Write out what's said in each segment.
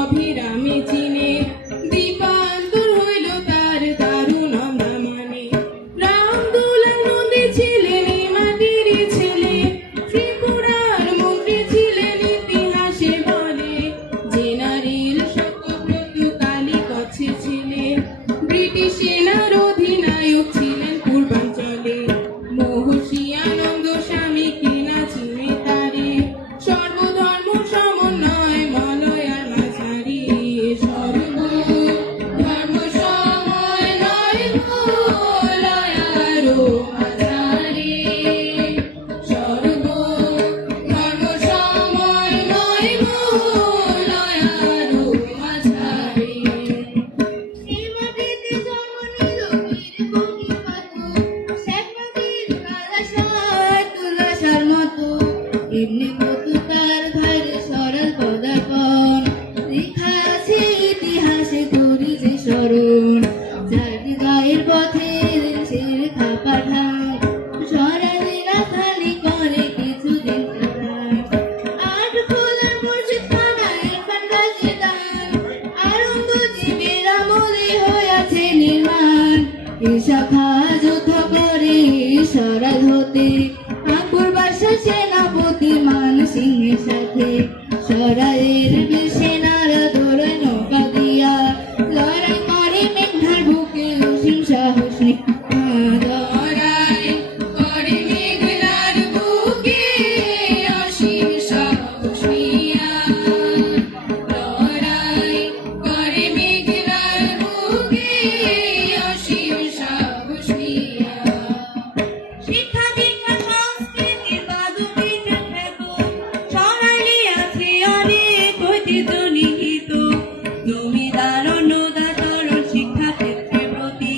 অভিরামে চিনে দীপান্তর হইল তার দারুণ অনামানে। রাম দুলাল নন্দী ছিলেন এই মাটির ছেলে, ত্রিপুরার মন্ত্রী ছিলেন ইতিহাসে বলে। জেনারেল সত্যব্রত কালিকচ্ছের ছেলে, ব্রিটিশ সেনার অধিনায়ক ছিলেন পূর্বাঞ্চলে। মহর্ষি আনন্দ স্বামী কেনা চিনে তারে, সর্বধর্ম সমন্বয় মলয়ার মাঝারি। সর্বধর্ম সমন্বয় মলয়ার মাঝারি। সর্বধর্ম সমন্বয় মলয়ার মাঝারি। এই মাটিতে জন্ম নিল বীর বঙ্কিপাতু, শেখ মুজিব কালাসার তুলাসার মতো। এমনি মতো তার ধারে সরল পদার্পণ, লেখা আছে ইতিহাসে করি যে স্মরণ। যার হৃদয়ের পথে দেশের খাপা ঢাক, স্বরাজে রাজধানী করে কিছুদিন কাটাক। আট খোলার মুর্শিদ খানা ইরফান রাশিদান, আনন্দজীবীর আমলে হইয়াছে নির্মাণ। এই শাখা যুদ্ধ করে স্বরাজ হতে, আকবর বাদশাহ সেনাপতি মান সিংহের সাথে। স্বরাজের বীর সেনারা দৌড়ায় নৌকা দিয়া, লড়াই করে মেঘনার বুকে অসীম সাহস নিয়ে। লড়াই করে মেঘনার বুকে অসীম সাহস নিয়া। লড়াই করে মেঘনার বুকে অসীম সাহস নিয়া। শিক্ষা দীক্ষা সংস্কৃতির বাদুড়িতে খ্যাত, সরাইলে আছে অনেক ঐতিহ্য নিহিত। জমিদার অন্নদাচরণ শিক্ষা ক্ষেত্রে ব্রতী,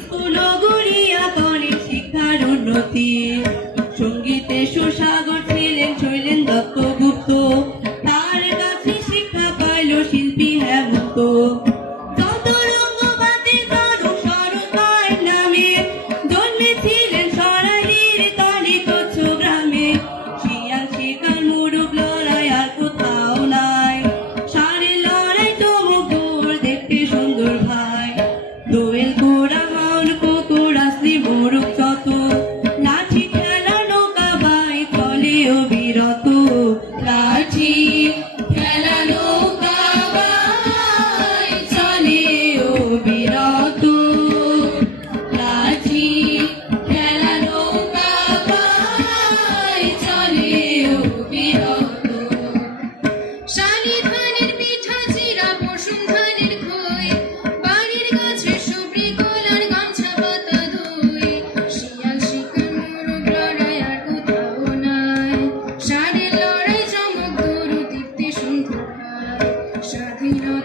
স্কুল ও গড়িয়া করেন শিক্ষার উন্নতি। সঙ্গীতে সুসাগর ছিলেন শৈলেন দত্তগুপ্ত, তার কাছে শিক্ষা পাইল শিল্পী হেমন্ত। চতুরঙ্গবাদী তরু সরকার নামে জন্মেছিলেন সরাইলির কালীকচ্ছ গ্রামে। শিয়াল শিকার মুরুগ লড়াই আর কোথাও নাই, ষাঁড়ের লড়াই চমক দৌড় দেখতে সুন্দর ভাই। দোয়েল ঘোড়া হাউল কুকুর আসলি মোরগ যত, লাঠি খেলা নৌকা বাই চলে অবিরত। লাঠি খেলা নৌকা বাই চলে অবিরত। লাঠি খেলা নৌকা বাই চলে অবিরত। শালি ধানের পিঠা চিরা বসুন ধানের খই, বাড়ির গাছে সুবরি কলার গামছা পাতা ধুই। শিয়াল শিকার মোরগ লড়াই আর কোথাও নাই, ষাঁড়ের লড়াই চমক দৌড় দেখতে সুন্দর হয়। স্বাধীনতা